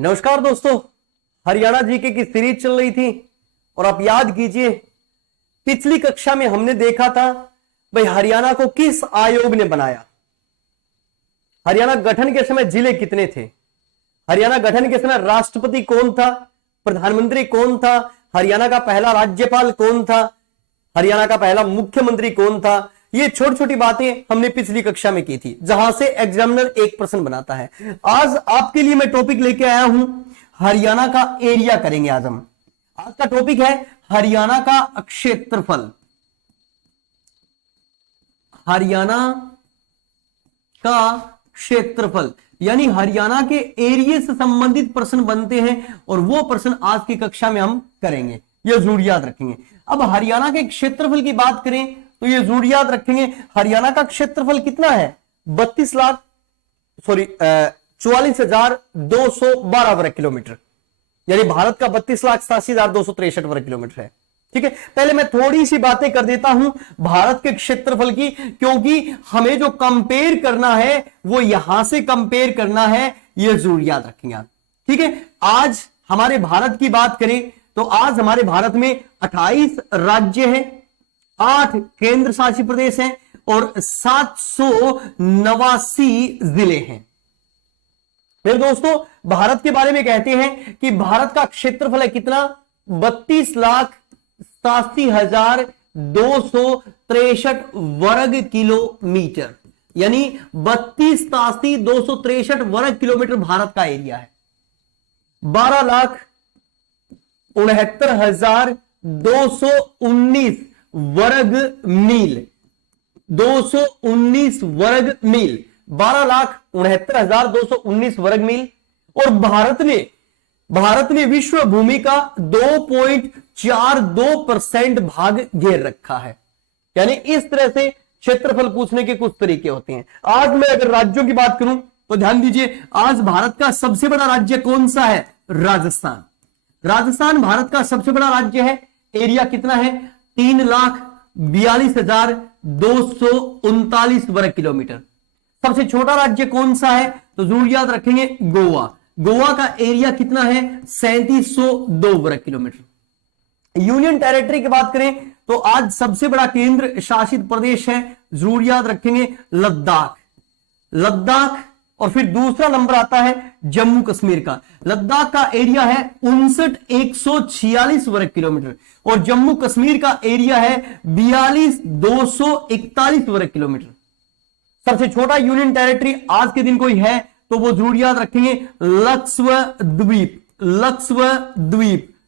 नमस्कार दोस्तों, हरियाणा जीके की सीरीज चल रही थी और आप याद कीजिए पिछली कक्षा में हमने देखा था भाई हरियाणा को किस आयोग ने बनाया। हरियाणा गठन के समय जिले कितने थे, हरियाणा गठन के समय राष्ट्रपति कौन था, प्रधानमंत्री कौन था, हरियाणा का पहला राज्यपाल कौन था, हरियाणा का पहला मुख्यमंत्री कौन था। ये छोटी छोटी बातें हमने पिछली कक्षा में की थी, जहां से एग्जामिनर एक प्रश्न बनाता है। आज आपके लिए मैं टॉपिक लेके आया हूं, हरियाणा का एरिया करेंगे। आज का टॉपिक है हरियाणा का क्षेत्रफल। हरियाणा का क्षेत्रफल यानी हरियाणा के एरिया से संबंधित प्रश्न बनते हैं और वो प्रश्न आज की कक्षा में हम करेंगे, यह जरूर याद रखेंगे। अब हरियाणा के क्षेत्रफल की बात करें तो ये जरूर याद रखेंगे, हरियाणा का क्षेत्रफल कितना है 44,212 वर्ग किलोमीटर, यानी भारत का 32,87,263 वर्ग किलोमीटर है। ठीक है, पहले मैं थोड़ी सी बातें कर देता हूं भारत के क्षेत्रफल की, क्योंकि हमें जो कंपेयर करना है वो यहां से कंपेयर करना है, ये जरूर याद रखेंगे आप। ठीक है, आज हमारे भारत की बात करें तो आज हमारे भारत में 28 राज्य हैं, 8 केंद्र शासित प्रदेश हैं और 789 जिले हैं। मेरे दोस्तों, भारत के बारे में कहते हैं कि भारत का क्षेत्रफल है कितना 32,87,263 वर्ग किलोमीटर, यानी 32,87,263 वर्ग किलोमीटर भारत का एरिया है। 12,69,219 वर्ग मील, 219 वर्ग मील, 12,69,219 वर्ग मील। और भारत ने विश्व भूमि का 2.42% भाग घेर रखा है। यानी इस तरह से क्षेत्रफल पूछने के कुछ तरीके होते हैं। आज मैं अगर राज्यों की बात करूं तो ध्यान दीजिए, आज भारत का सबसे बड़ा राज्य कौन सा है? राजस्थान। राजस्थान भारत का सबसे बड़ा राज्य है। एरिया कितना है? 3,42,239 वर्ग किलोमीटर। सबसे छोटा राज्य कौन सा है? तो जरूर याद रखेंगे गोवा। गोवा का एरिया कितना है? 3702 वर्ग किलोमीटर। यूनियन टेरिटरी की बात करें तो आज सबसे बड़ा केंद्र शासित प्रदेश है, जरूर याद रखेंगे लद्दाख। और फिर दूसरा नंबर आता है जम्मू कश्मीर का। लद्दाख का एरिया है 59,146 वर्ग किलोमीटर और जम्मू कश्मीर का एरिया है 42,241 वर्ग किलोमीटर। सबसे छोटा यूनियन टेरिटरी आज के दिन कोई है तो वो जरूर याद रखेंगे लक्षद्वीप,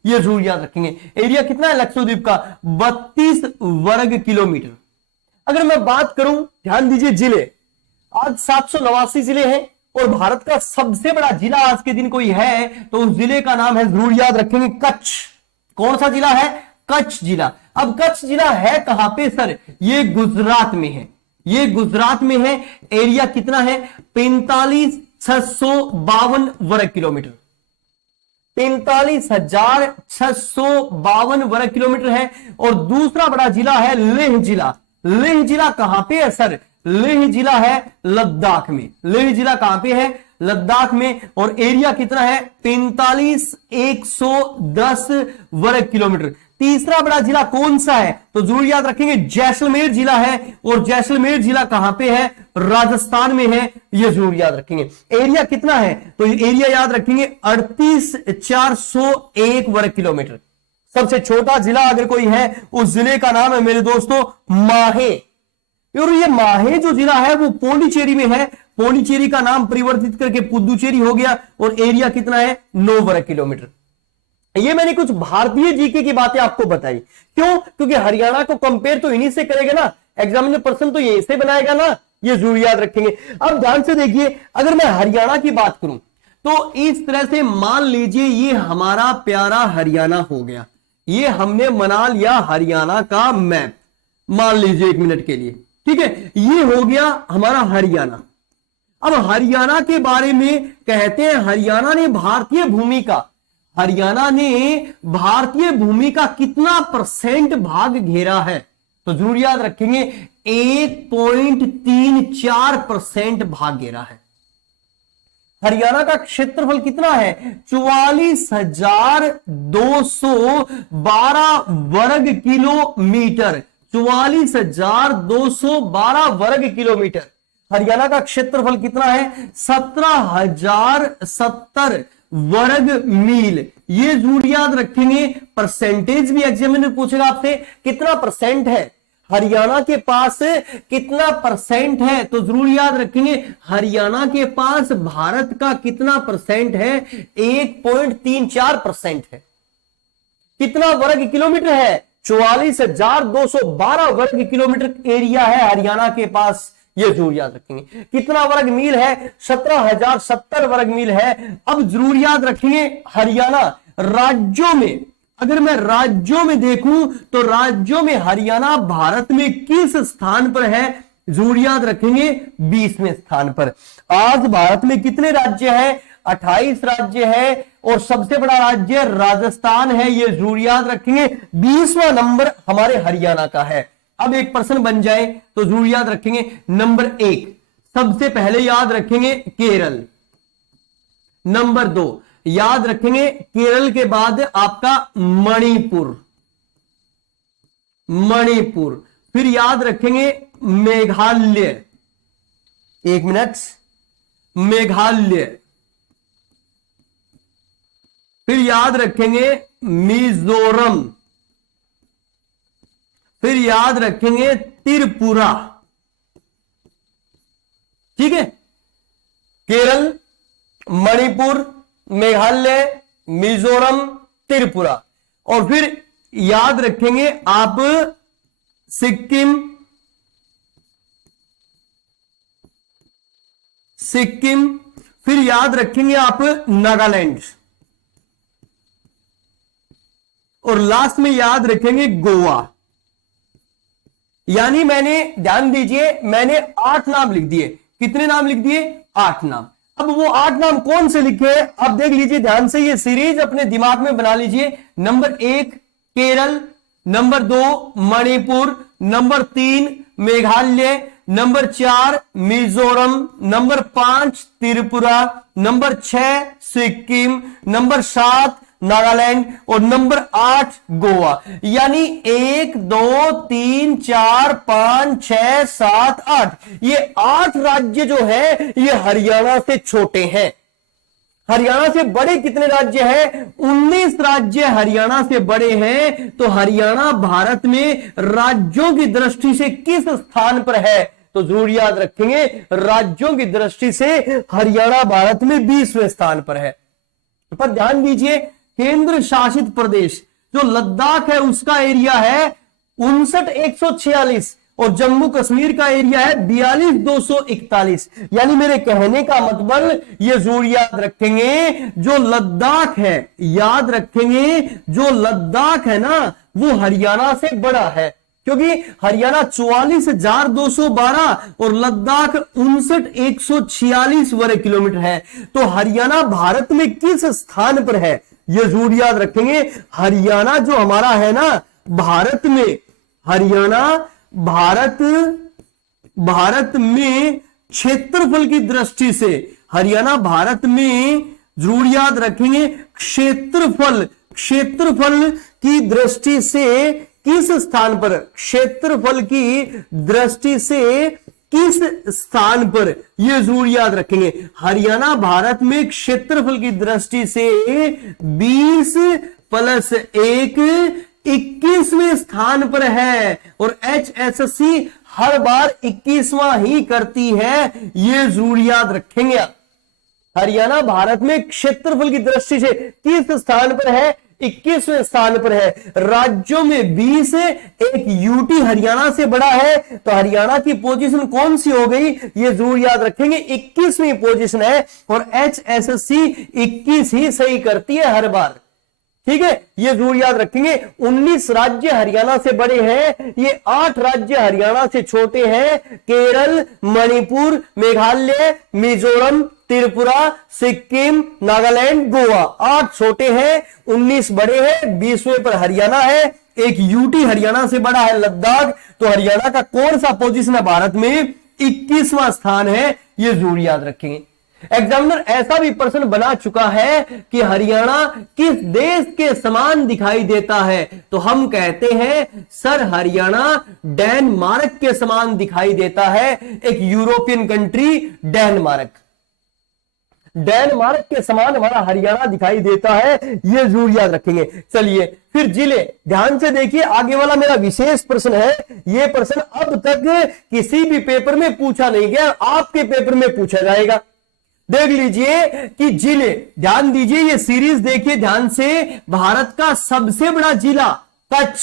ये जरूर याद रखेंगे। एरिया कितना है लक्षद्वीप का? 32 वर्ग किलोमीटर। अगर मैं बात करूं, ध्यान दीजिए, जिले आज 789 जिले हैं और भारत का सबसे बड़ा जिला आज के दिन कोई है तो उस जिले का नाम है, जरूर याद रखेंगे, कच्छ। कौन सा जिला है? कच्छ जिला। अब कच्छ जिला है कहां पे सर? ये गुजरात में है, ये गुजरात में है। एरिया कितना है? 45,652 वर्ग किलोमीटर, 45,652 वर्ग किलोमीटर है। और दूसरा बड़ा जिला है लेह जिला। लेह जिला कहां पे है सर? लेह जिला है लद्दाख में। लेह जिला कहां पे है? लद्दाख में। और एरिया कितना है? 45,110 वर्ग किलोमीटर। तीसरा बड़ा जिला कौन सा है? तो जरूर याद रखेंगे जैसलमेर जिला है। और जैसलमेर जिला कहां पे है? राजस्थान में है, यह जरूर याद रखेंगे। एरिया कितना है? तो एरिया याद रखेंगे 38,401 वर्ग किलोमीटर। सबसे छोटा जिला अगर कोई है उस जिले का नाम है मेरे दोस्तों माहे। और ये माहे जो जिला है वो पौंडीचेरी में है। पौंडीचेरी का नाम परिवर्तित करके पुदुचेरी हो गया। और एरिया कितना है? 9 वर्ग किलोमीटर। ये मैंने कुछ भारतीय जीके की बातें आपको बताई। क्यों? क्योंकि हरियाणा को कंपेयर तो इन्हीं से करेगा ना, एग्जामिनर प्रश्न तो ये से बनाएगा ना, ये जरूर याद रखेंगे। अब ध्यान से देखिए, अगर मैं हरियाणा की बात करूं तो इस तरह से मान लीजिए ये हमारा प्यारा हरियाणा हो गया। ये हमने बना लिया हरियाणा का मैप, मान लीजिए 1 मिनट के लिए। ठीक है, ये हो गया हमारा हरियाणा। अब हरियाणा के बारे में कहते हैं हरियाणा ने भारतीय भूमि का कितना % भाग घेरा है? तो जरूर याद रखेंगे 1.34% भाग घेरा है। हरियाणा का क्षेत्रफल कितना है? 44,212 वर्ग किलोमीटर। 44,212 वर्ग किलोमीटर। हरियाणा का क्षेत्रफल कितना है? 17,070 वर्ग मील। ये जरूर याद रखेंगे। परसेंटेज भी एग्जामिनर पूछेगा आपसे, कितना परसेंट है हरियाणा के पास, कितना परसेंट है? तो जरूर याद रखेंगे हरियाणा के पास भारत का कितना परसेंट है? 1.34% है। कितना वर्ग किलोमीटर है? 44,212 वर्ग किलोमीटर एरिया है हरियाणा के पास। ये जरूर याद रखेंगे। कितना वर्ग मील है? 17,070 वर्ग मील है। अब जरूर याद रखेंगे हरियाणा राज्यों में, अगर मैं राज्यों में देखूं तो राज्यों में हरियाणा भारत में किस स्थान पर है? जरूर याद रखेंगे 20वें स्थान पर। आज भारत में कितने राज्य हैं? 28 राज्य है और सबसे बड़ा राज्य राजस्थान है। ये जरूर याद रखेंगे। 20वां नंबर हमारे हरियाणा का है। अब एक प्रश्न बन जाए तो जरूर याद रखेंगे। नंबर 1 सबसे पहले याद रखेंगे केरल। नंबर 2 याद रखेंगे केरल के बाद आपका मणिपुर। मणिपुर। फिर याद रखेंगे मेघालय। एक मिनट, मेघालय। फिर याद रखेंगे मिजोरम। फिर याद रखेंगे त्रिपुरा। ठीक है, केरल, मणिपुर, मेघालय, मिजोरम, त्रिपुरा। और फिर याद रखेंगे आप सिक्किम, सिक्किम। फिर याद रखेंगे आप नागालैंड और लास्ट में याद रखेंगे गोवा। यानी मैंने, ध्यान दीजिए, मैंने 8 नाम लिख दिए। कितने नाम लिख दिए? 8 नाम। अब वो 8 नाम कौन से लिखे हैं आप देख लीजिए ध्यान से। ये सीरीज अपने दिमाग में बना लीजिए। Number 1 Kerala, number 2 Manipur, number 3 Meghalaya, number 4 Mizoram, number 5 Tripura, number 6 Sikkim, number 7 Nagaland और नंबर 8 गोवा। यानी 1 2 3 4 5 6 7 8, ये 8 राज्य जो है ये हरियाणा से छोटे हैं। हरियाणा से बड़े कितने राज्य हैं? 19 राज्य हरियाणा से बड़े हैं। तो हरियाणा भारत में राज्यों की दृष्टि से किस स्थान पर है? तो जरूर याद रखेंगे राज्यों की दृष्टि से हरियाणा भारत में 20वें स्थान पर है। पर ध्यान दीजिए केंद्र शासित प्रदेश जो लद्दाख है उसका एरिया है 59,146 और जम्मू कश्मीर का एरिया है 42,241। यानी मेरे कहने का मतलब ये जरूर याद रखेंगे जो लद्दाख है, याद रखेंगे जो लद्दाख है ना वो हरियाणा से बड़ा है, क्योंकि हरियाणा 44,212 और लद्दाख 59,146 वर्ग किलोमीटर है। तो हरियाणा भारत में किस स्थान पर है ये जरूर याद रखेंगे। हरियाणा जो हमारा है ना भारत में, हरियाणा भारत में क्षेत्रफल की दृष्टि से, हरियाणा भारत में जरूर याद रखेंगे क्षेत्रफल की दृष्टि से किस स्थान पर, क्षेत्रफल की दृष्टि से किस स्थान पर ये जरूर याद रखेंगे। हरियाणा भारत में क्षेत्रफल की दृष्टि से 20 + 1 21वें स्थान पर है और HSSC हर बार 21वां ही करती है, ये जरूर याद रखेंगे। हरियाणा भारत में क्षेत्रफल की दृष्टि से किस स्थान पर है? 21वें स्थान पर है। राज्यों में 20, एक यूटी हरियाणा से बड़ा है, तो हरियाणा की पोजीशन कौन सी हो गई ये जरूर याद रखेंगे, 21वीं पोजीशन है और HSSC 21 ही सही करती है हर बार। ठीक है, ये जरूर याद रखेंगे। 19 राज्य हरियाणा से बड़े हैं, ये 8 राज्य हरियाणा से छोटे हैं। केरल, मणिपुर, मेघालय, मिजोरम, त्रिपुरा, सिक्किम, नागालैंड, गोवा, 8 छोटे हैं, 19 बड़े हैं, 20वें पर हरियाणा है। एक यूटी हरियाणा से बड़ा है लद्दाख। तो हरियाणा का कौन सा पोजीशन है भारत में? 21वां स्थान है, ये जरूर याद रखेंगे। एग्जामिनर ऐसा भी प्रश्न बना चुका है कि हरियाणा किस देश के समान दिखाई देता है, तो हम कहते हैं सर हरियाणा डेनमार्क के समान दिखाई देता है, एक यूरोपियन कंट्री डेनमार्क। डेनमार्क के समान हमारा हरियाणा दिखाई देता है, ये जरूर याद रखेंगे। चलिए फिर जिले, ध्यान से देखिए, आगे वाला मेरा विशेष प्रश्न है। ये प्रश्न अब तक किसी भी पेपर में पूछा नहीं गया, आपके पेपर में पूछा जाएगा। देख लीजिए कि जिले, ध्यान दीजिए, ये सीरीज देखिए ध्यान से। भारत का सबसे बड़ा जिला कच्छ,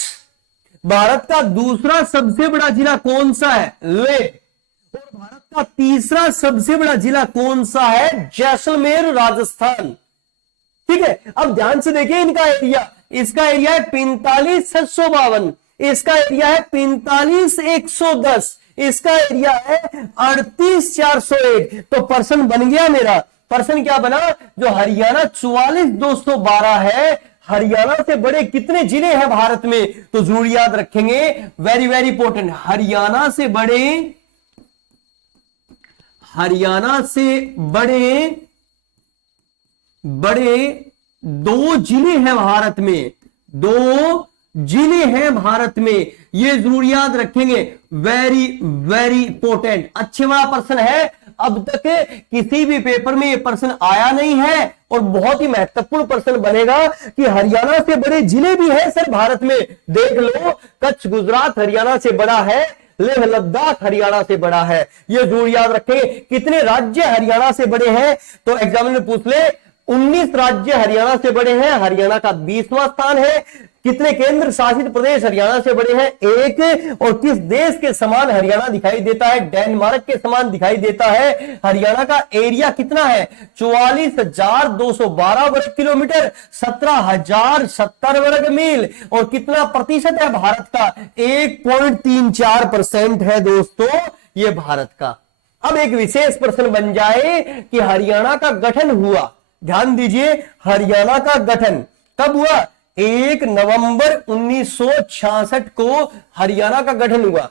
भारत का दूसरा सबसे बड़ा जिला कौन सा है, लेह, और भारत का तीसरा सबसे बड़ा जिला कौन सा है, जैसलमेर, राजस्थान। ठीक है, अब ध्यान से देखिए इनका एरिया, इसका एरिया है 45,752, इसका एरिया है 45,110, इसका एरिया है 38,401। तो पर्सन बन गया मेरा, पर्सन क्या बना, जो हरियाणा 44,212 है। हरियाणा से बड़े कितने जिले हैं भारत में, तो जरूर याद रखेंगे, वेरी वेरी इंपॉर्टेंट, हरियाणा से बड़े दो जिले हैं भारत में, दो जिले हैं भारत में, ये जरूर याद रखेंगे, वेरी वेरी इंपॉर्टेंट। अच्छे वाला प्रश्न है, अब तक किसी भी पेपर में ये प्रश्न आया नहीं है और बहुत ही महत्वपूर्ण प्रश्न बनेगा कि हरियाणा से बड़े जिले भी हैं सर भारत में। देख लो, कच्छ गुजरात हरियाणा से बड़ा है, लेह लद्दाख हरियाणा से बड़ा है, ये जरूर याद रखेंगे। कितने राज्य हरियाणा से बड़े हैं, तो एग्जाम में पूछ ले, 19 राज्य हरियाणा से बड़े हैं, हरियाणा का 20वां स्थान है। कितने केंद्र शासित प्रदेश हरियाणा से बड़े हैं, 1। और किस देश के समान हरियाणा दिखाई देता है, डेनमार्क के समान दिखाई देता है। हरियाणा का एरिया कितना है, 44,212 वर्ग किलोमीटर, 17,070 वर्ग मील, और कितना प्रतिशत है भारत का, 1.34% है दोस्तों, ये भारत का। अब एक विशेष प्रश्न बन जाए कि हरियाणा का गठन हुआ, ध्यान दीजिए, हरियाणा का गठन कब हुआ, 1 नवंबर 1966 को हरियाणा का गठन हुआ।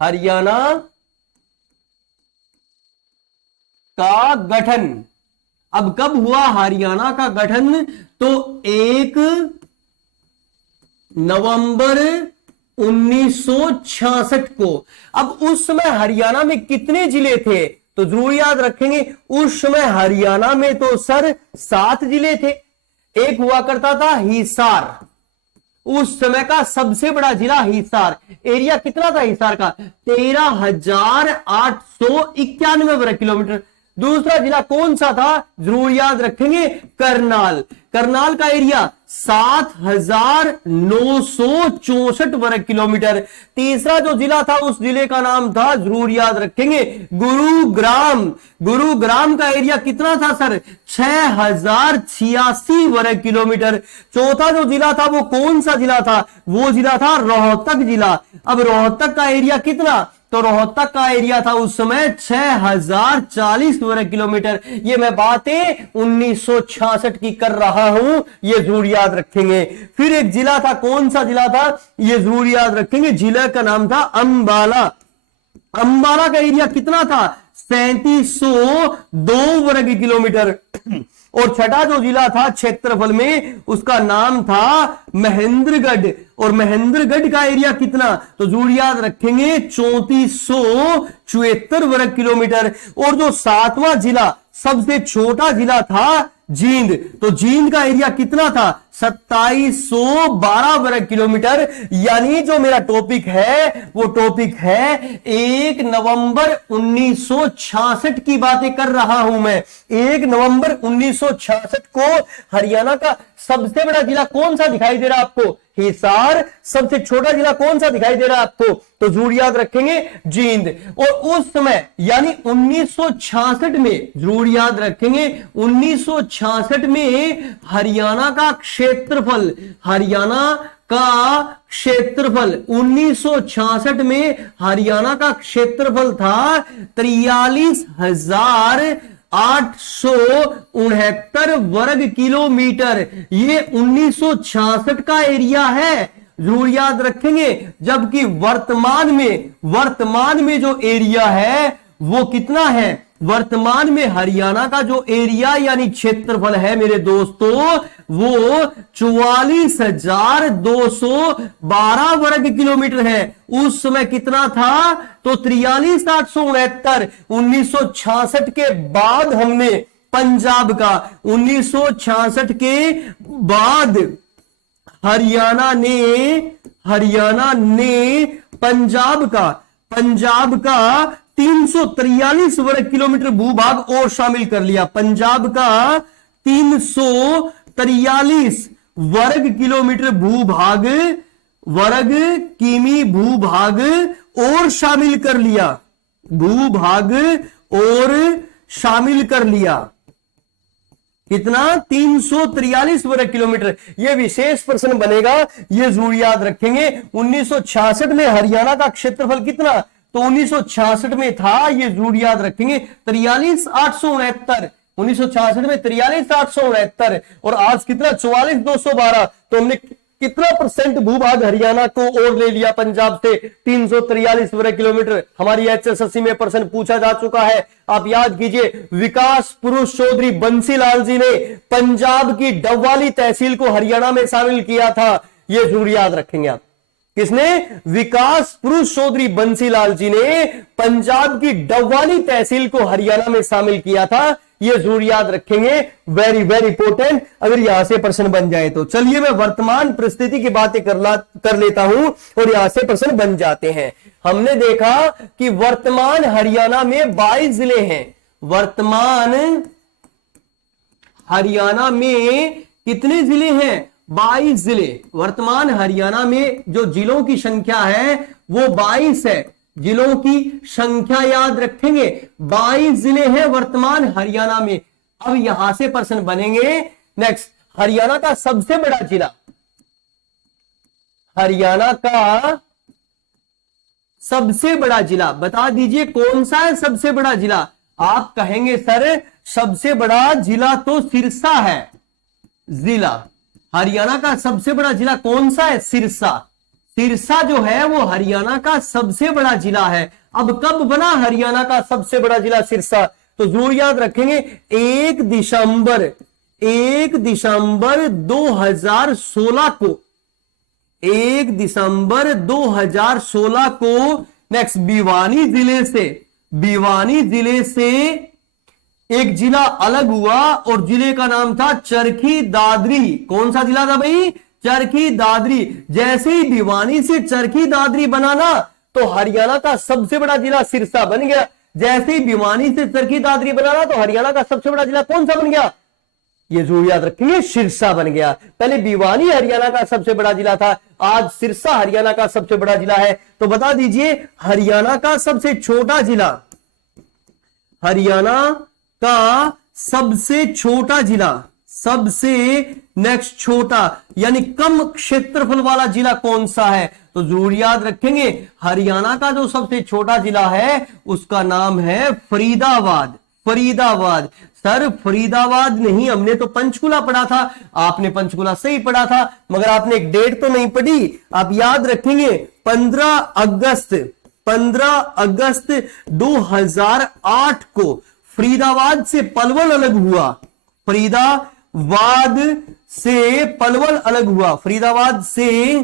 हरियाणा का गठन अब कब हुआ, हरियाणा का गठन, तो 1 नवंबर 1966 को। अब उस समय हरियाणा में कितने जिले थे, तो जरूर याद रखेंगे, उस समय हरियाणा में तो सर 7 जिले थे। एक हुआ करता था हिसार, उस समय का सबसे बड़ा जिला हिसार। एरिया कितना था हिसार का, 13,891 वर्ग किलोमीटर। दूसरा जिला कौन सा था, जरूर याद रखेंगे, करनाल। करनाल का एरिया 7,964 वर्ग किलोमीटर। तीसरा जो जिला था उस जिले का नाम था, जरूर याद रखेंगे, गुरुग्राम। गुरुग्राम का एरिया कितना था सर, 6,086 वर्ग किलोमीटर। चौथा जो जिला था वो कौन सा जिला था, वो जिला था रोहतक जिला। अब रोहतक का एरिया कितना, तो रोहतक का एरिया था उस समय 6,040 वर्ग किलोमीटर। ये मैं बातें 1966 की कर रहा हूं, ये जरूर याद रखेंगे। फिर एक जिला था, कौन सा जिला था, ये जरूर याद रखेंगे, जिला का नाम था अंबाला। अंबाला का एरिया कितना था, 3,702 वर्ग किलोमीटर। और छठा जो जिला था क्षेत्रफल में, उसका नाम था महेंद्रगढ़। और महेंद्रगढ़ का एरिया कितना, तो जरूर याद रखेंगे, 3,474 वर्ग किलोमीटर। और जो 7वां जिला, सबसे छोटा जिला था जींद, तो जींद का एरिया कितना था, 2,712 वर्ग किलोमीटर। यानी जो मेरा टॉपिक है वो टॉपिक है 1 नवंबर 1966 की बातें कर रहा हूं मैं। 1 नवंबर 1966 को हरियाणा का सबसे बड़ा जिला कौन सा दिखाई दे रहा है आपको, हिसार। सबसे छोटा जिला कौन सा दिखाई दे रहा है आपको, तो जरूर याद रखेंगे, जींद। और उस समय यानी 1966 में, जरूर याद रखेंगे, 1966 में हरियाणा का क्षेत्रफल, हरियाणा का क्षेत्रफल 1966 में हरियाणा का क्षेत्रफल था 43,869 वर्ग किलोमीटर। ये 1966 का एरिया है, जरूर याद रखेंगे। जबकि वर्तमान में जो एरिया है वो कितना है, वर्तमान में हरियाणा का जो एरिया यानी क्षेत्रफल है मेरे दोस्तों, वो 44,212 वर्ग किलोमीटर है। उस समय कितना था? तो 43,869। 1966 के बाद हमने पंजाब का, 1966 के बाद हरियाणा ने पंजाब का 343 वर्ग किलोमीटर भूभाग और शामिल कर लिया। पंजाब का 343 वर्ग किलोमीटर वर्ग किमी भूभाग और शामिल कर लिया। कितना? 343 वर्ग किलोमीटर। यह विशेष प्रश्न बनेगा, यह जरूर याद रखेंगे। 1966 में हरियाणा का क्षेत्रफल कितना? तो 1966 में था, यह जरूर याद रखेंगे, 43,869। 1966 में 43,869 और आज कितना? 44,212। तो हमने कितना परसेंट भूभाग हरियाणा को और ले लिया पंजाब से? 343 वर्ग किलोमीटर। हमारी HSSC में प्रश्न पूछा जा चुका है, आप याद कीजिए। विकास पुरुष चौधरी बंसीलाल जी ने पंजाब की डबवाली तहसील को हरियाणा में शामिल किया था, यह जरूर याद रखेंगे आप। किसने? विकास पुरुष चौधरी बंसीलाल जी ने पंजाब की डबवाली तहसील को हरियाणा में शामिल किया था, ये जरूर याद रखेंगे। वेरी वेरी इंपॉर्टेंट, अगर यहां से प्रश्न बन जाए तो। चलिए मैं वर्तमान परिस्थिति की बातें कर लेता हूं और यहां से प्रश्न बन जाते हैं। हमने देखा कि वर्तमान हरियाणा में 22 जिले हैं। वर्तमान हरियाणा में कितने जिले हैं? 22 जिले। वर्तमान हरियाणा में जो जिलों की संख्या है वो 22 है। जिलों की संख्या याद रखेंगे, 22 जिले हैं वर्तमान हरियाणा में। अब यहां से प्रश्न बनेंगे। नेक्स्ट, हरियाणा का सबसे बड़ा जिला, हरियाणा का सबसे बड़ा जिला बता दीजिए कौन सा है? सबसे बड़ा जिला। आप कहेंगे सर सबसे बड़ा जिला तो सिरसा है। जिला, हरियाणा का सबसे बड़ा जिला कौन सा है? सिरसा। सिरसा जो है वो हरियाणा का सबसे बड़ा जिला है। अब कब बना हरियाणा का सबसे बड़ा जिला सिरसा? तो जरूर याद रखेंगे, 1 दिसंबर 2016 को, 1 दिसंबर 2016 को नेक्स्ट भिवानी जिले से एक जिला अलग हुआ और जिले का नाम था चरखी दादरी। कौन सा जिला था भाई? चरखी दादरी। जैसे ही भिवानी से चरखी दादरी बनाना तो हरियाणा का सबसे बड़ा जिला सिरसा बन गया। जैसे ही भिवानी से चरखी दादरी बनाना तो हरियाणा का सबसे बड़ा जिला कौन सा बन गया? ये जरूर याद रखिए, सिरसा बन गया। पहले भिवानी हरियाणा का सबसे बड़ा जिला था, आज सिरसा हरियाणा का सबसे बड़ा जिला है। तो बता दीजिए हरियाणा का सबसे छोटा जिला, हरियाणा का सबसे छोटा जिला, सबसे नेक्स्ट छोटा यानी कम क्षेत्रफल वाला जिला कौन सा है? तो जरूर याद रखेंगे हरियाणा का जो सबसे छोटा जिला है उसका नाम है फरीदाबाद। फरीदाबाद। सर फरीदाबाद नहीं, हमने तो पंचकुला पढ़ा था। आपने पंचकुला सही पढ़ा था मगर आपने एक डेट तो नहीं पढ़ी। आप याद रखेंगे 15 अगस्त 2008 को फरीदाबाद से पलवल अलग हुआ। फरीदाबाद से पलवल अलग हुआ। फरीदाबाद से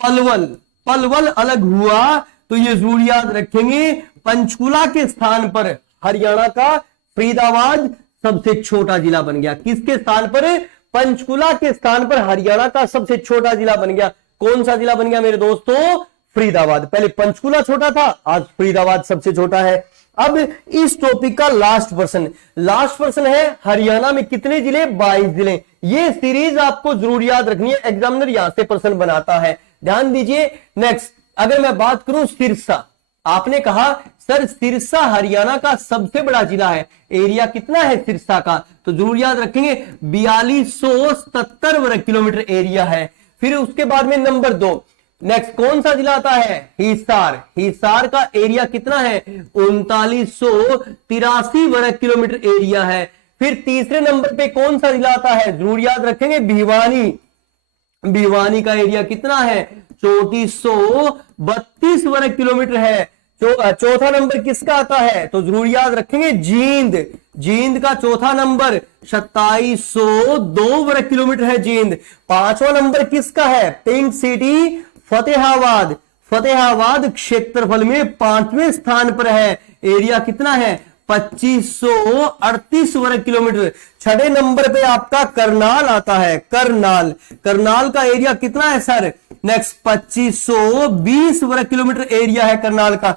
पलवल अलग हुआ। तो ये जरूर याद रखेंगे पंचकुला के स्थान पर हरियाणा का फरीदाबाद सबसे छोटा जिला बन गया। किसके स्थान पर? पंचकुला के स्थान पर हरियाणा का सबसे छोटा जिला बन गया। कौन सा जिला बन गया मेरे दोस्तों? फरीदाबाद। पहले पंचकुला छोटा था, आज फरीदाबाद सबसे छोटा है। अब इस टॉपिक का लास्ट प्रश्न है हरियाणा में कितने जिले? 22 जिले। ये सीरीज आपको जरूर याद रखनी है, एग्जामिनर यहां से प्रश्न बनाता है, ध्यान दीजिए। नेक्स्ट, अगर मैं बात करूं सिरसा, आपने कहा सर सिरसा हरियाणा का सबसे बड़ा जिला है, एरिया कितना है सिरसा का? तो जरूर याद रखेंगे 4277 वर्ग किलोमीटर एरिया है। फिर उसके बाद में नंबर 2, नेक्स्ट कौन सा जिला आता है? हिसार। हिसार का एरिया कितना है? 3983 वर्ग किलोमीटर एरिया है। फिर तीसरे नंबर पे कौन सा जिला आता है? जरूर याद रखेंगे भिवानी। भिवानी का एरिया कितना है? 3432 वर्ग किलोमीटर है। चौथा नंबर किसका आता है? तो जरूर याद रखेंगे जींद। जींद का चौथा नंबर 2702 वर्ग किलोमीटर है जींद। पांचवा नंबर किसका है? Pink city Fatehabad. फतेहाबाद क्षेत्रफल में पांचवें स्थान पर है। एरिया कितना है? 2538 वर्ग किलोमीटर। छठे नंबर पे आपका करनाल आता है। करनाल, करनाल का एरिया कितना है सर? नेक्स्ट 2520 वर्ग किलोमीटर एरिया है करनाल का।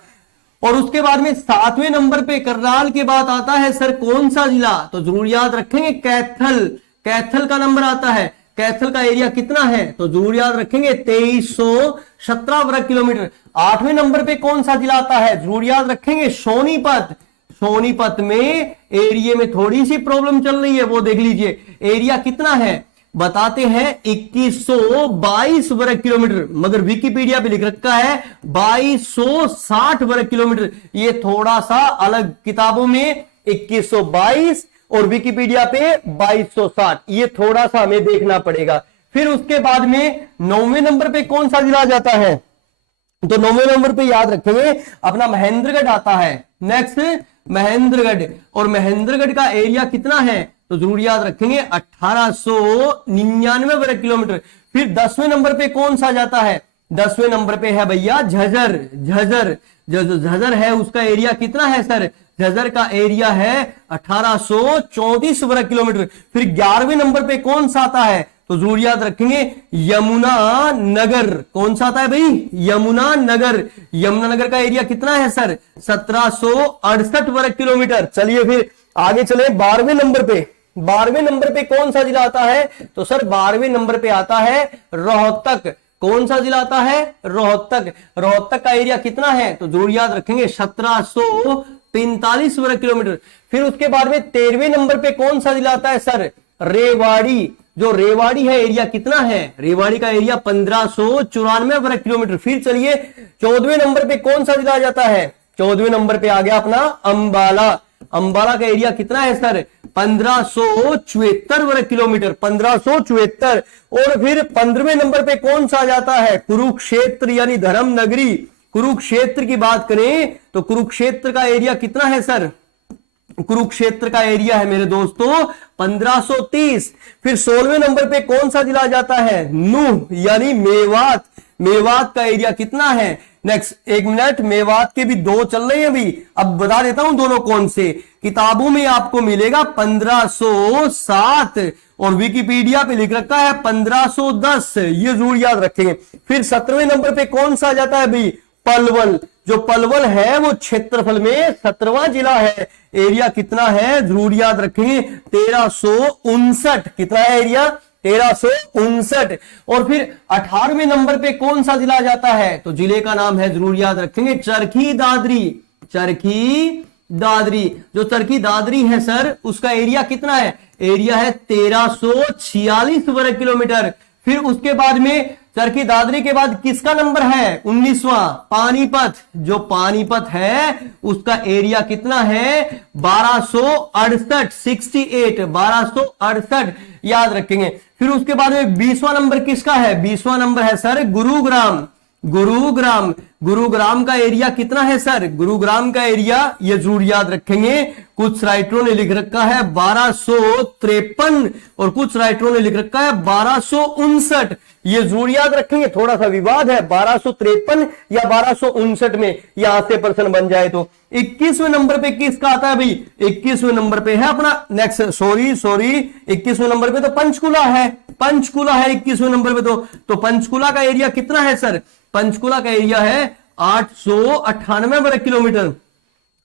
और उसके बाद में सातवें नंबर पे करनाल के बाद आता है सर कौन सा जिला? तो जरूर याद रखेंगे कैथल। कैथल का नंबर आता है। कैथल का एरिया कितना है? तो जरूर याद रखेंगे 2317 वर्ग किलोमीटर। आठवें नंबर पे कौन सा जिला आता है? जरूर याद रखेंगे सोनीपत। सोनीपत में एरिया में थोड़ी सी प्रॉब्लम चल रही है, वो देख लीजिए। एरिया कितना है बताते हैं? 2122 वर्ग किलोमीटर, मगर विकिपीडिया पे लिख रखा है 2260 वर्ग किलोमीटर। ये थोड़ा सा अलग, किताबों में 2122 और विकिपीडिया पे 2260, ये थोड़ा सा हमें देखना पड़ेगा। फिर उसके बाद में 9वें नंबर पे कौन सा जिला जाता है? तो 9वें नंबर पे याद रखेंगे अपना महेंद्रगढ़ आता है। नेक्स्ट महेंद्रगढ़, और महेंद्रगढ़ का एरिया कितना है? तो जरूर याद रखेंगे 1899 वर्ग किलोमीटर। फिर 10वें नंबर पे कौन सा जाता है? 10वें नंबर पे है भैया झज्जर। झज्जर, जो झज्जर है उसका एरिया कितना है सर? झज्जर का एरिया है 1834 वर्ग किलोमीटर। फिर 11वें नंबर पे कौन सा आता है? तो जरूर याद रखेंगे यमुना नगर। कौन सा आता है भाई? यमुना नगर। यमुना नगर का एरिया कितना है सर? 1768 वर्ग किलोमीटर। चलिए फिर आगे चले 12वें नंबर पे। 12वें नंबर पे कौन सा जिला आता है? तो सर 12वें नंबर पे आता है रोहतक। कौन सा जिला आता है? रोहतक। रोहतक का एरिया कितना है? तो जरूर याद रखेंगे 1745 वर्ग किलोमीटर। फिर उसके बाद में 13वें नंबर पे कौन सा जिला आता है सर? रेवाड़ी। जो रेवाड़ी है एरिया कितना है? रेवाड़ी का एरिया 1594 वर्ग किलोमीटर। फिर चलिए 14वें नंबर पे कौन सा जिला जाता है? 14वें नंबर पे आ गया अपना अंबाला। अंबाला का एरिया कितना है सर? 1574 वर्ग किलोमीटर। 1574। और फिर 15वें नंबर पे कौन सा जाता है? कुरुक्षेत्र यानी धर्म नगरी। कुरुक्षेत्र की बात करें तो कुरुक्षेत्र का एरिया कितना है सर? कुरुक्षेत्र का एरिया है मेरे दोस्तों 1530। फिर 16वें नंबर पे कौन सा जिला जाता है? नूह यानी मेवात। मेवात का एरिया कितना है? नेक्स्ट एक मिनट, मेवात के भी दो चल रहे हैं अभी, अब बता देता हूं दोनों कौन से। किताबों में आपको मिलेगा 1507 और विकिपीडिया पे लिख रखा है 1510, ये जरूर याद रखेंगे। फिर 17वें नंबर पे कौन सा जाता है भाई? पलवल। जो पलवल है वो क्षेत्रफल में 17वां जिला है। एरिया कितना है? जरूर याद रखेंगे 1359। कितना है एरिया? 1359। और फिर 18वें नंबर पे कौन सा जिला जाता है? तो जिले का नाम है, जरूर याद रखेंगे, चरखी दादरी। चरखी दादरी। जो चरखी दादरी है सर उसका एरिया कितना है? एरिया है 1346 वर्ग किलोमीटर। फिर उसके बाद में चरखी दादरी के बाद किसका नंबर है? 19वां पानीपत। जो पानीपत है उसका एरिया कितना है? 1268। 1268 याद रखेंगे। फिर उसके बाद में 20वां नंबर किसका है? 20वां नंबर है सर गुरुग्राम। गुरुग्राम। गुरुग्राम का एरिया कितना है सर? गुरुग्राम का एरिया ये जरूर याद रखेंगे, कुछ राइटरों ने लिख रखा है 1253 और कुछ राइटरों ने लिख रखा है 1259। ये जरूर याद रखेंगे, थोड़ा सा विवाद है 1253 या 1259 में, यहां से प्रश्न बन जाए तो। 21वें नंबर पे किसका आता है भाई? 21वें नंबर पे है अपना नेक्स्ट, सॉरी 21वें नंबर पे तो पंचकुला है। पंचकुला है 21वें नंबर पे तो पंचकुला का एरिया कितना है सर? पंचकुला का एरिया है 898 वर्ग किलोमीटर।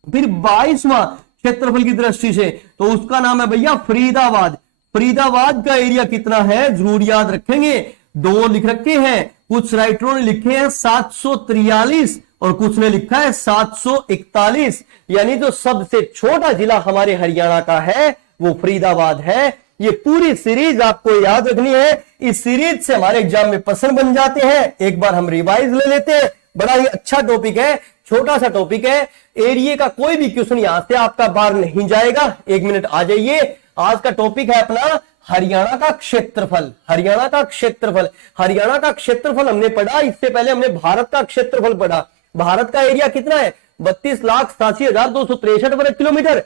फिर 22वां क्षेत्रफल की दृष्टि से तो उसका नाम है भैया फरीदाबाद। फरीदाबाद का एरिया कितना है? जरूर याद रखेंगे, दो लिख रखे हैं, कुछ राइटरों ने लिखे हैं 743 और कुछ ने लिखा है 741, यानी जो सबसे छोटा जिला हमारे हरियाणा का है वो फरीदाबाद है। ये पूरी सीरीज आपको याद रखनी है, इस सीरीज से हमारे एग्जाम में प्रश्न बन जाते हैं। एक बार हम रिवाइज ले लेते हैं, बड़ा ही अच्छा टॉपिक है, छोटा सा टॉपिक है। एरिया का कोई भी क्वेश्चन यहां से आपका बाहर नहीं जाएगा। एक मिनट आ जाइए, आज का टॉपिक है अपना हरियाणा का क्षेत्रफल। हरियाणा का क्षेत्रफल, हरियाणा का क्षेत्रफल हमने पढ़ा, इससे पहले हमने भारत का क्षेत्रफल पढ़ा। भारत का एरिया कितना है? 32,87,263 वर्ग किलोमीटर,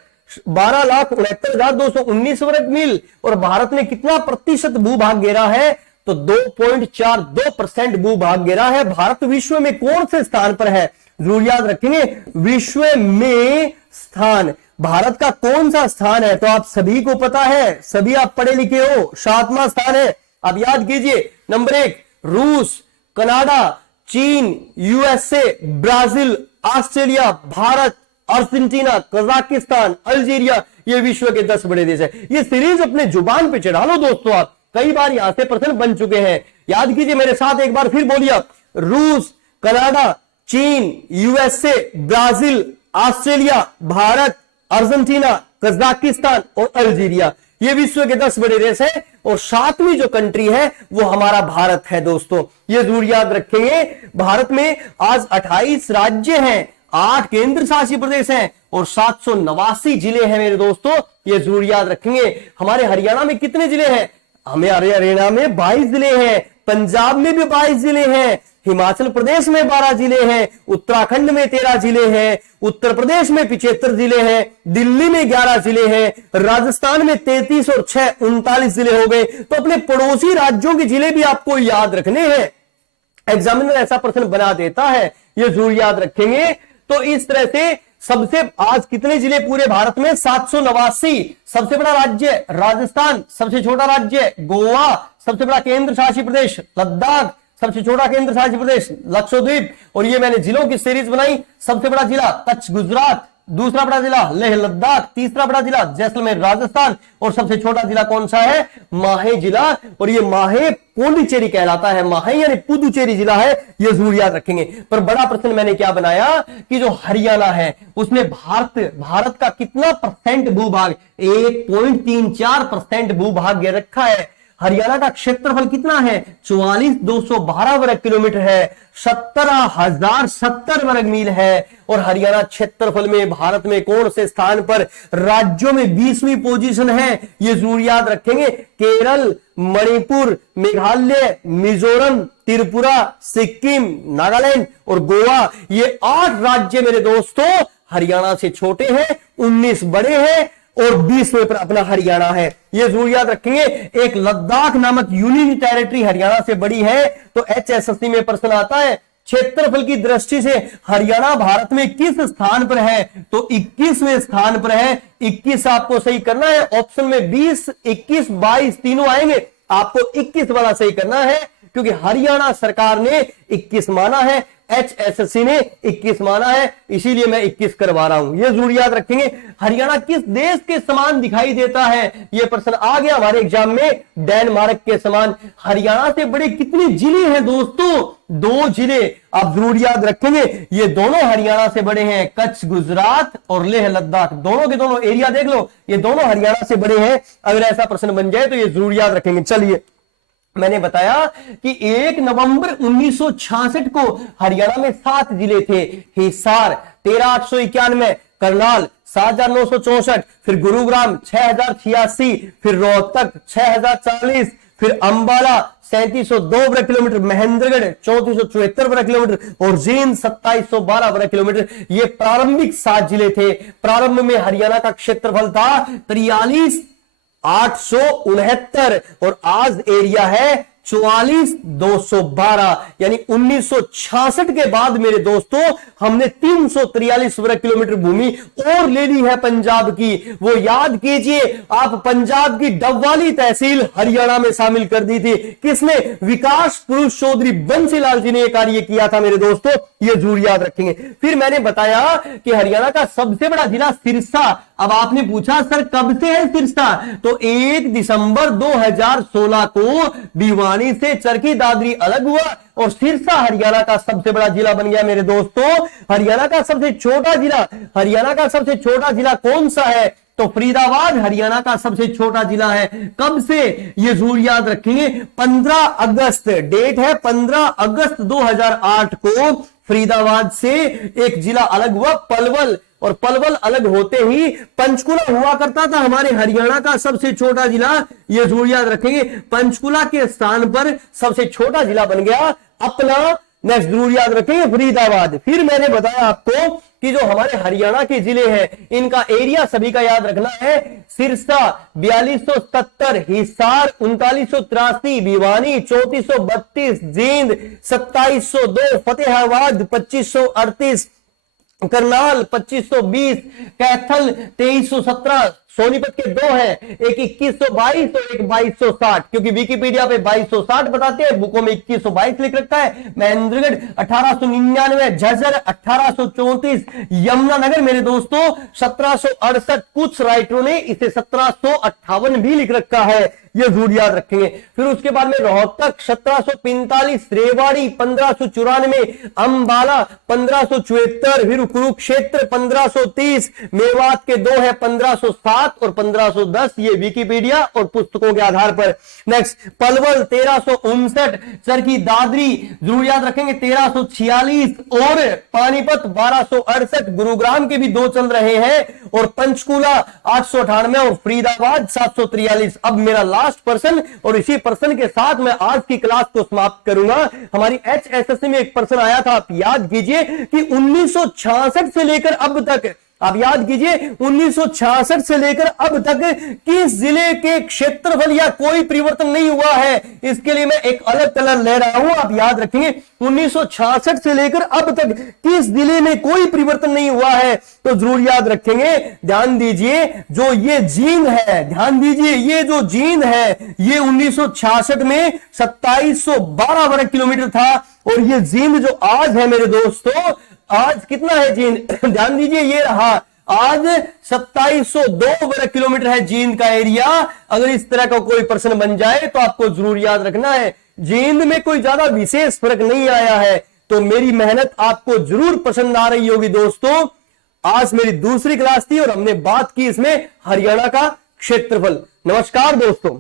12,69,219 वर्ग मील। और भारत ने कितना प्रतिशत भूभाग घेरा है? तो 2.42% भूभाग घेरा है। भारत विश्व में कौन से स्थान पर है? जरूर याद रखेंगे, विश्व में स्थान भारत का कौन सा स्थान है? तो आप सभी को पता है, सभी आप पढ़े लिखे हो, 7वां स्थान है। आप याद कीजिए, नंबर 1 रूस, कनाडा, चीन, USA, Brazil, Australia, Bharat, Argentina, Kazakhstan, Algeria, ये विश्व के 10 बड़े देश है। ये सीरीज अपने जुबान पे चढ़ा लो दोस्तों, आप कई बार यहां से प्रश्न बन चुके हैं। याद कीजिए मेरे साथ एक बार फिर बोलिए आप, रूस, कनाडा, चीन, USA, Brazil, Australia, Bharat, Argentina, Kazakhstan और अल्जीरिया, ये विश्व के 10 बड़े देश है। और 7वीं जो कंट्री है वो हमारा भारत है दोस्तों, ये जरूर याद रखेंगे। भारत में आज 28 राज्य हैं, 8 केंद्र शासित प्रदेश हैं और 789 जिले हैं मेरे दोस्तों, ये जरूर याद रखेंगे। हमारे हरियाणा में कितने जिले हैं? हमारे हरियाणा में 22 जिले हैं, पंजाब में भी 22 जिले हैं, हिमाचल प्रदेश में 12 जिले हैं, उत्तराखंड में 13 जिले हैं, उत्तर प्रदेश में 75 जिले हैं, दिल्ली में 11 जिले हैं, राजस्थान में 33 और 6 39 जिले हो गए। तो अपने पड़ोसी राज्यों के जिले भी आपको याद रखने हैं, एग्जामिनर ऐसा प्रश्न बना देता है, ये जरूर याद रखेंगे। तो इस तरह से सबसे आज कितने जिले पूरे भारत में? 789। सबसे बड़ा राज्य राजस्थान, सबसे छोटा राज्य गोवा, सबसे बड़ा केंद्र शासित प्रदेश लद्दाख, सबसे छोटा केंद्र शासित प्रदेश लक्षद्वीप। और ये मैंने जिलों की सीरीज बनाई। सबसे बड़ा जिला कच्छ गुजरात, दूसरा बड़ा जिला लेह लद्दाख, तीसरा बड़ा जिला जैसलमेर राजस्थान और सबसे छोटा जिला कौन सा है? माहे जिला। और ये माहे पौंडीचेरी कहलाता है, माहे यानी पुदुचेरी जिला है, ये जरूर याद रखेंगे। पर बड़ा प्रश्न मैंने क्या बनाया कि जो हरियाणा है उसमें भारत का कितना परसेंट भूभाग? 1.34% भूभाग घेर रखा है। हरियाणा का क्षेत्रफल कितना है? 44,212 वर्ग किलोमीटर है, 17,070 वर्ग मील है। और हरियाणा क्षेत्रफल में भारत में कौन से स्थान पर? राज्यों में 20वीं पोजीशन है, ये जरूर याद रखेंगे। केरल, मणिपुर, मेघालय, मिजोरम, त्रिपुरा, सिक्किम, नागालैंड और गोवा, ये 8 राज्य मेरे दोस्तों हरियाणा से छोटे हैं, 19 बड़े हैं और 20वें पर अपना हरियाणा है, ये जरूर याद रखेंगे। एक लद्दाख नामक यूनियन टेरिटरी हरियाणा से बड़ी है। तो एचएसएससी में प्रश्न आता है क्षेत्रफल की दृष्टि से हरियाणा भारत में किस स्थान पर है? तो 21वें स्थान पर है। 21 आपको सही करना है। ऑप्शन में 20, 21, 22 तीनों आएंगे, आपको 21 वाला सही करना है क्योंकि हरियाणा सरकार ने 21 माना है, एचएसएससी ने 21 माना है, इसीलिए मैं 21 करवा रहा हूं, ये जरूर याद रखेंगे। हरियाणा किस देश के समान दिखाई देता है? यह प्रश्न आ गया हमारे एग्जाम में, डेनमार्क के समान। हरियाणा से बड़े कितने जिले हैं दोस्तों? 2 जिले आप जरूर याद रखेंगे, ये दोनों हरियाणा से बड़े हैं, कच्छ गुजरात और लेह लद्दाख, दोनों के दोनों एरिया देख लो, ये दोनों हरियाणा से बड़े हैं। अगर ऐसा प्रश्न बन जाए तो ये जरूर याद रखेंगे। चलिए, मैंने बताया कि 1 नवंबर 1966 को हरियाणा में 7 जिले थे। हिसार 13,891, करनाल 7,964, फिर गुरुग्राम 6,086, फिर रोहतक 6,040, फिर अंबाला 3702 वर्ग किलोमीटर, महेंद्रगढ़ 3474 वर्ग किलोमीटर और जींद 2712 वर्ग किलोमीटर। ये प्रारंभिक 7 जिले थे। प्रारंभ में हरियाणा का क्षेत्रफल था 43,869 और आज एरिया है 44,212, यानी 1966 के बाद मेरे दोस्तों हमने 343 वर्ग किलोमीटर भूमि और ले ली है पंजाब की। वो याद कीजिए, आप पंजाब की डबवाली तहसील हरियाणा में शामिल कर दी थी। किसने? विकास पुरुष चौधरी बंसीलाल जी ने यह कार्य किया था मेरे दोस्तों, ये जरूर याद रखेंगे। फिर मैंने बताया कि हरियाणा का सबसे बड़ा जिला सिरसा। अब आपने पूछा सर कब से है सिरसा? तो 1 दिसंबर 2016 को भिवानी से चरखी दादरी अलग हुआ और सिरसा हरियाणा का सबसे बड़ा जिला बन गया मेरे दोस्तों। हरियाणा का सबसे छोटा जिला कौन सा है? तो फरीदाबाद हरियाणा का सबसे छोटा जिला है। कब से? ये जरूर याद रखेंगे, 15 अगस्त डेट है, 15 अगस्त 2008 को फरीदाबाद से एक जिला अलग हुआ, पलवल। और पलवल अलग होते ही पंचकुला हुआ करता था हमारे हरियाणा का सबसे छोटा जिला, ये जरूर याद रखेंगे। पंचकुला के स्थान पर सबसे छोटा जिला बन गया अपना। नेक्स्ट जरूर याद रखेंगे फरीदाबाद। फिर मैंने बताया आपको कि जो हमारे हरियाणा के जिले हैं इनका एरिया सभी का याद रखना है। सिरसा 4270, हिसार 3983, भिवानी 3432, जींद 2702, फतेहाबाद 2538, करनाल 2520, कैथल 2317, सोनीपत के दो हैं, एक 2122 और एक 2260, क्योंकि विकिपीडिया पे 2260 बताते हैं, बुकों में 2122 लिख रखा है। महेंद्रगढ़ 1899, झज्जर 1834, यमुनानगर मेरे दोस्तों 1768, कुछ राइटरों ने इसे 1758 भी लिख रखा है, ये जरूर याद रखेंगे। फिर उसके बाद में रोहतक 1745, रेवाड़ी 1594, अंबाला 1574, फिर कुरुक्षेत्र 1530, मेवात के दो है 1507 और 1510, ये विकिपीडिया और पुस्तकों के आधार पर। नेक्स्ट पलवल 1359, चरखी दादरी जरूर याद रखेंगे 1346, और पानीपत 1268, गुरुग्राम के भी दो चल रहे हैं, और पंचकूला 898 और फरीदाबाद 743। अब मेरा लास्ट पर्सन, और इसी पर्सन के साथ मैं आज की क्लास को समाप्त करूंगा। हमारी HSSC में एक पर्सन आया था, आप याद कीजिए कि 1966 से लेकर अब तक, आप याद कीजिए 1966 से लेकर अब तक किस जिले के क्षेत्रफल या कोई परिवर्तन नहीं हुआ है। इसके लिए मैं एक अलग कलर ले रहा हूं, आप याद रखेंगे 1966 से लेकर अब तक किस जिले में कोई परिवर्तन नहीं हुआ है, तो जरूर याद रखेंगे। ध्यान दीजिए जो ये जींद है, ध्यान दीजिए ये जो जींद है ये 1966 में 2712 वर्ग किलोमीटर था, और ये जींद जो आज है मेरे दोस्तों, आज कितना है जींद, ध्यान दीजिए ये रहा, आज 2702 वर्ग किलोमीटर है जींद का एरिया। अगर इस तरह का कोई प्रश्न बन जाए तो आपको जरूर याद रखना है जींद में कोई ज्यादा विशेष फर्क नहीं आया है। तो मेरी मेहनत आपको जरूर पसंद आ रही होगी दोस्तों। आज मेरी दूसरी क्लास थी और हमने बात की इसमें हरियाणा का क्षेत्रफल। नमस्कार दोस्तों।